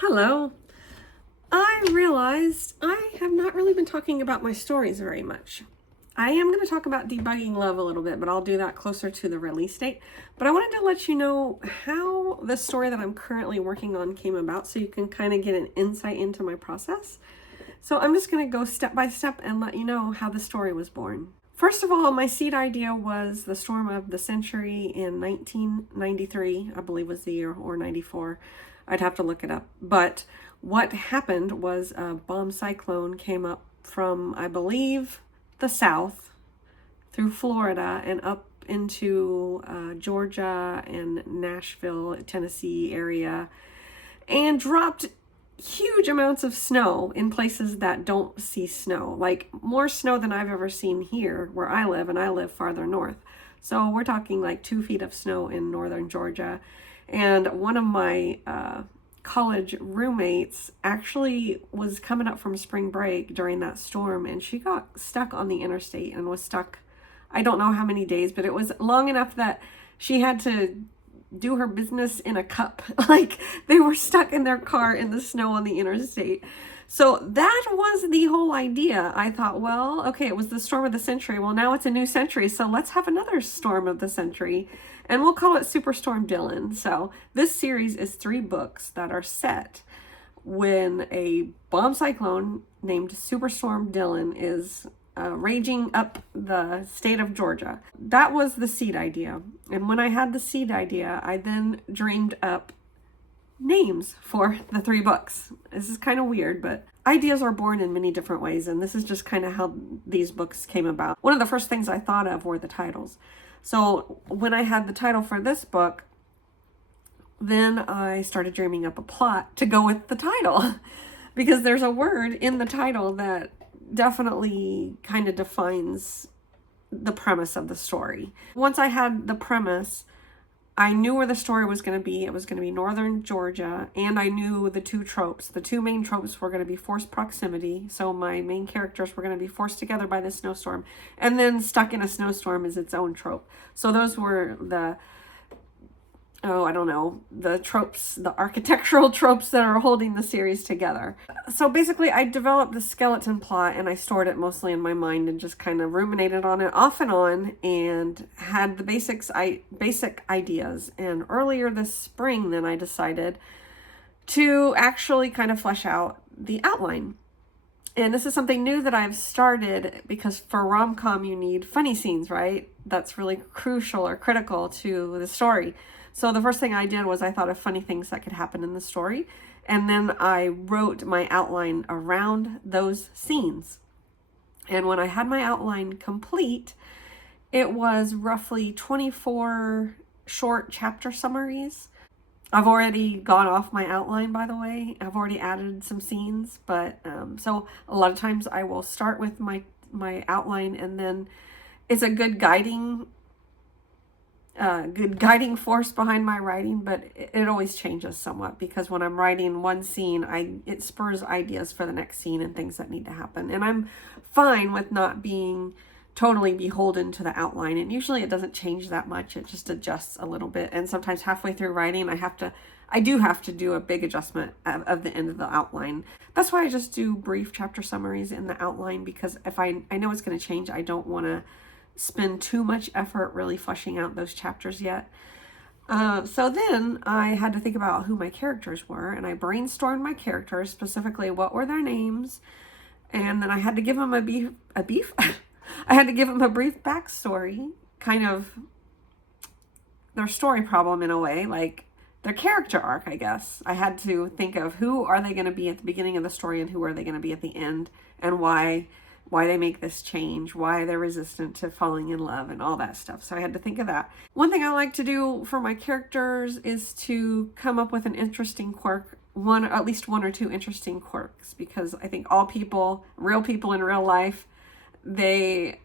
Hello. I realized I have not really been talking about my stories very much. I am going to talk about debugging love a little bit, but I'll do that closer to the release date. But I wanted to let you know how the story that I'm currently working on came about so you can kind of get an insight into my process. So I'm just going to go step by step and let you know how the story was born. First of all, my seed idea was the storm of the century in 1993, I believe was the year, or 94. I'd have to look it up. But what happened was a bomb cyclone came up from, I believe, the south through Florida and up into Georgia and Nashville, Tennessee area, and dropped huge amounts of snow in places that don't see snow, like more snow than I've ever seen here where I live, and I live farther north. So we're talking like 2 feet of snow in northern Georgia. And one of my college roommates actually was coming up from spring break during that storm, and she got stuck on the interstate and was stuck, I don't know how many days, but it was long enough that she had to do her business in a cup. Like, they were stuck in their car in the snow on the interstate. So that was the whole idea. I thought, well, okay, it was the storm of the century. Well, now it's a new century, so let's have another storm of the century, and we'll call it Superstorm Dylan. So this series is 3 books that are set when a bomb cyclone named Superstorm Dylan is raging up the state of Georgia. That was the seed idea. And when I had the seed idea, I then dreamed up names for the 3 books. This is kind of weird, but ideas are born in many different ways, and this is just kind of how these books came about. One of the first things I thought of were the titles. So when I had the title for this book, then I started dreaming up a plot to go with the title because there's a word in the title that definitely kind of defines the premise of the story. Once I had the premise, I knew where the story was going to be. It was going to be northern Georgia, and I knew the 2 tropes. The 2 main tropes were going to be forced proximity, so my main characters were going to be forced together by the snowstorm, and then stuck in a snowstorm is its own trope. So those were the the tropes, the architectural tropes that are holding the series together. So basically, I developed the skeleton plot, and I stored it mostly in my mind and just kind of ruminated on it off and on, and had the basic ideas. And earlier this spring, then I decided to actually kind of flesh out the outline. And this is something new that I've started because for rom-com you need funny scenes, right? That's really crucial or critical to the story. So the first thing I did was I thought of funny things that could happen in the story, and then I wrote my outline around those scenes. And when I had my outline complete, it was roughly 24 short chapter summaries. I've already gone off my outline, by the way. I've already added some scenes, but so a lot of times I will start with my outline, and then it's a good guiding force behind my writing, but it always changes somewhat because when I'm writing one scene, it spurs ideas for the next scene and things that need to happen. And I'm fine with not being totally beholden to the outline, and usually it doesn't change that much. It just adjusts a little bit, and sometimes halfway through writing I do have to do a big adjustment of the end of the outline. That's why I just do brief chapter summaries in the outline, because if I know it's going to change, I don't want to spend too much effort really fleshing out those chapters yet. So then I had to think about who my characters were, and I brainstormed my characters, specifically what were their names, and then I had to give them I had to give them a brief backstory, kind of their story problem in a way, like their character arc, I guess. I had to think of who are they going to be at the beginning of the story and who are they going to be at the end, and why they make this change, why they're resistant to falling in love and all that stuff. So I had to think of that. One thing I like to do for my characters is to come up with an interesting quirk, at least 1 or 2 interesting quirks, because I think all people, real people in real life, they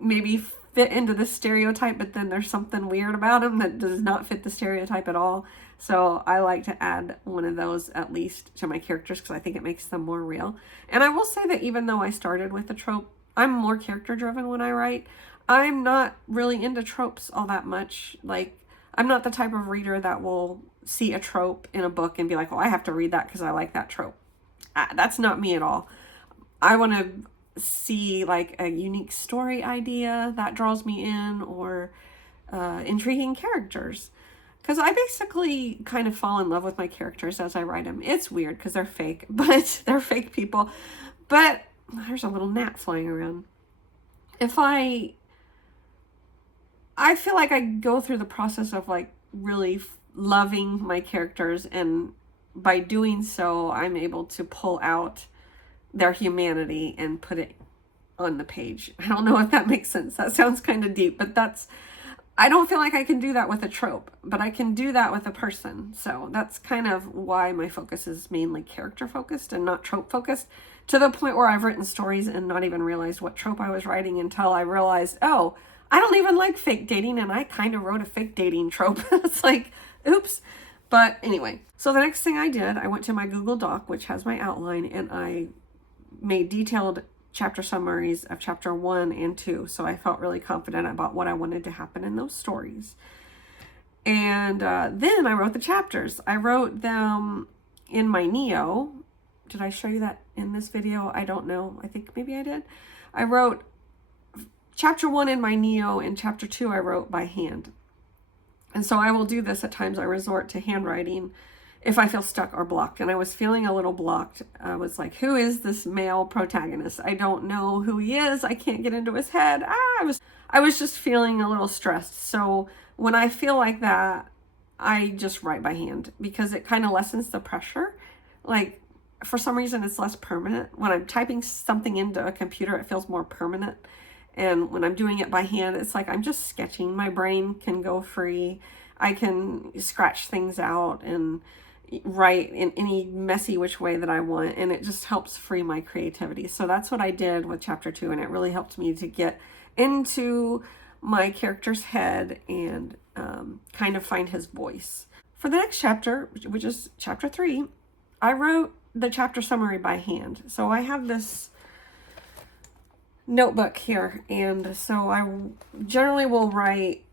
maybe fit into the stereotype, but then there's something weird about them that does not fit the stereotype at all. So I like to add one of those at least to my characters because I think it makes them more real. And I will say that even though I started with the trope, I'm more character driven when I write. I'm not really into tropes all that much. Like, I'm not the type of reader that will see a trope in a book and be like, well, I have to read that because I like that trope. That's not me at all. I want to see like a unique story idea that draws me in, or intriguing characters. Because I basically kind of fall in love with my characters as I write them. It's weird because they're fake, but they're fake people. But there's a little gnat flying around. If I feel like I go through the process of like really loving my characters, and by doing so, I'm able to pull out their humanity and put it on the page. I don't know if that makes sense. That sounds kind of deep, but I don't feel like I can do that with a trope, but I can do that with a person. So that's kind of why my focus is mainly character focused and not trope focused, to the point where I've written stories and not even realized what trope I was writing until I realized, oh, I don't even like fake dating, and I kind of wrote a fake dating trope. It's like, oops. But anyway, so the next thing I did, I went to my Google Doc, which has my outline, and I made detailed chapter summaries of chapter 1 and 2. So I felt really confident about what I wanted to happen in those stories. And then I wrote the chapters. I wrote them in my Neo. Did I show you that in this video? I don't know. I think maybe I did. I wrote chapter 1 in my Neo, and chapter 2 I wrote by hand. And so I will do this at times. I resort to handwriting if I feel stuck or blocked. And I was feeling a little blocked. I was like, who is this male protagonist? I don't know who he is. I can't get into his head. I was just feeling a little stressed. So when I feel like that, I just write by hand, because it kind of lessens the pressure. Like, for some reason, it's less permanent. When I'm typing something into a computer, it feels more permanent. And when I'm doing it by hand, it's like I'm just sketching. My brain can go free. I can scratch things out and write in any messy which way that I want. And it just helps free my creativity. So that's what I did with chapter 2. And it really helped me to get into my character's head and kind of find his voice. For the next chapter, which is chapter 3, I wrote the chapter summary by hand. So I have this notebook here, and so I generally will write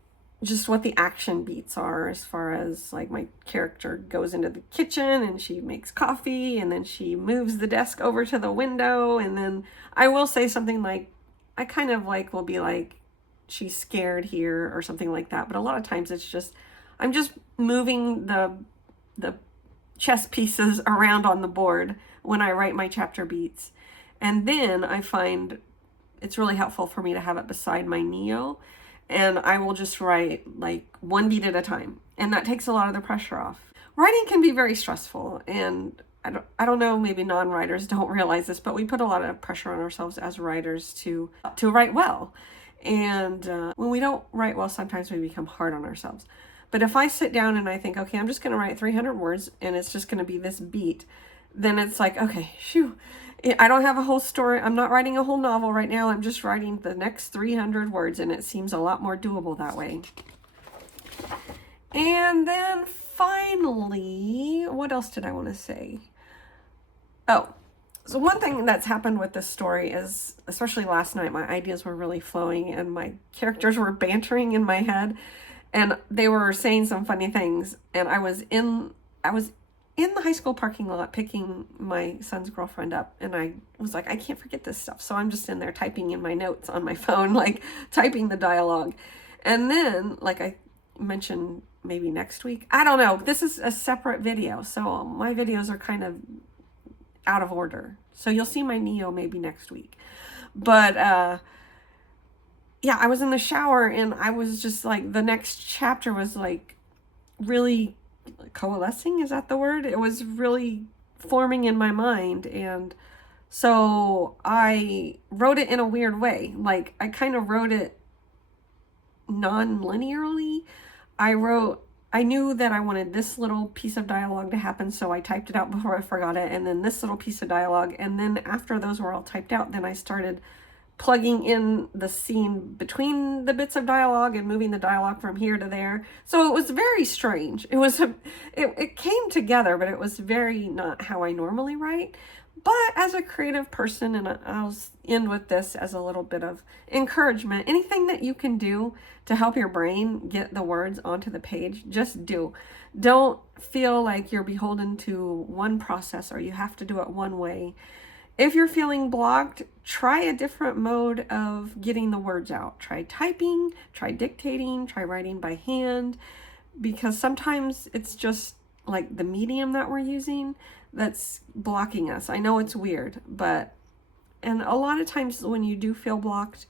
just what the action beats are, as far as like my character goes into the kitchen and she makes coffee, and then she moves the desk over to the window, and then I will say something like, I kind of like will be like, she's scared here or something like that. But a lot of times it's just, I'm just moving the chess pieces around on the board when I write my chapter beats. And then I find it's really helpful for me to have it beside my Neo, and I will just write like one beat at a time, and that takes a lot of the pressure off. Writing can be very stressful, and I don't know, maybe non-writers don't realize this, but we put a lot of pressure on ourselves as writers to write well. And when we don't write well, sometimes we become hard on ourselves. But if I sit down and I think, okay, I'm just going to write 300 words and it's just going to be this beat, then it's like, okay, phew, I don't have a whole story. I'm not writing a whole novel right now. I'm just writing the next 300 words, and it seems a lot more doable that way. And then finally, what else did I want to say? Oh, so one thing that's happened with this story is, especially last night, my ideas were really flowing and my characters were bantering in my head, and they were saying some funny things. And I was in the high school parking lot picking my son's girlfriend up, and I was like, I can't forget this stuff. So I'm just in there typing in my notes on my phone, like typing the dialogue. And then, like I mentioned, maybe next week, I don't know, this is a separate video, so my videos are kind of out of order. So you'll see my Neo maybe next week. But yeah, I was in the shower, and I was just like, the next chapter was like really coalescing, is that the word? It was really forming in my mind. And so I wrote it in a weird way. Like, I kind of wrote it non-linearly. I knew that I wanted this little piece of dialogue to happen, so I typed it out before I forgot it, and then this little piece of dialogue, and then after those were all typed out, then I started plugging in the scene between the bits of dialogue and moving the dialogue from here to there. So it was very strange. It came together, but it was very not how I normally write. But as a creative person, and I'll end with this as a little bit of encouragement, anything that you can do to help your brain get the words onto the page, just do. Don't feel like you're beholden to one process or you have to do it one way. If you're feeling blocked, try a different mode of getting the words out. Try typing, try dictating, try writing by hand, because sometimes it's just like the medium that we're using that's blocking us. I know it's weird, and a lot of times when you do feel blocked,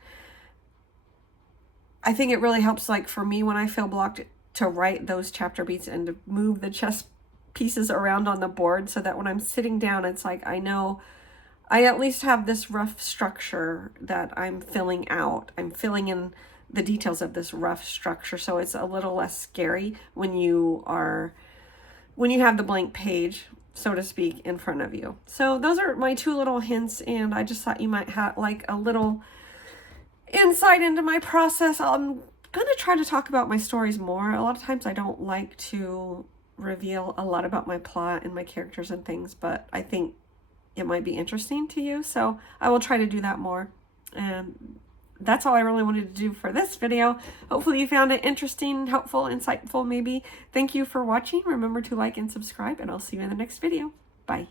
I think it really helps, like for me, when I feel blocked, to write those chapter beats and to move the chess pieces around on the board so that when I'm sitting down, it's like I know I at least have this rough structure that I'm filling out. I'm filling in the details of this rough structure, so it's a little less scary when you have the blank page, so to speak, in front of you. So those are my 2 little hints, and I just thought you might have like a little insight into my process. I'm gonna try to talk about my stories more. A lot of times I don't like to reveal a lot about my plot and my characters and things, but I think it might be interesting to you, so I will try to do that more. And that's all I really wanted to do for this video. Hopefully you found it interesting, helpful, insightful maybe. Thank you for watching. Remember to like and subscribe, and I'll see you in the next video. Bye.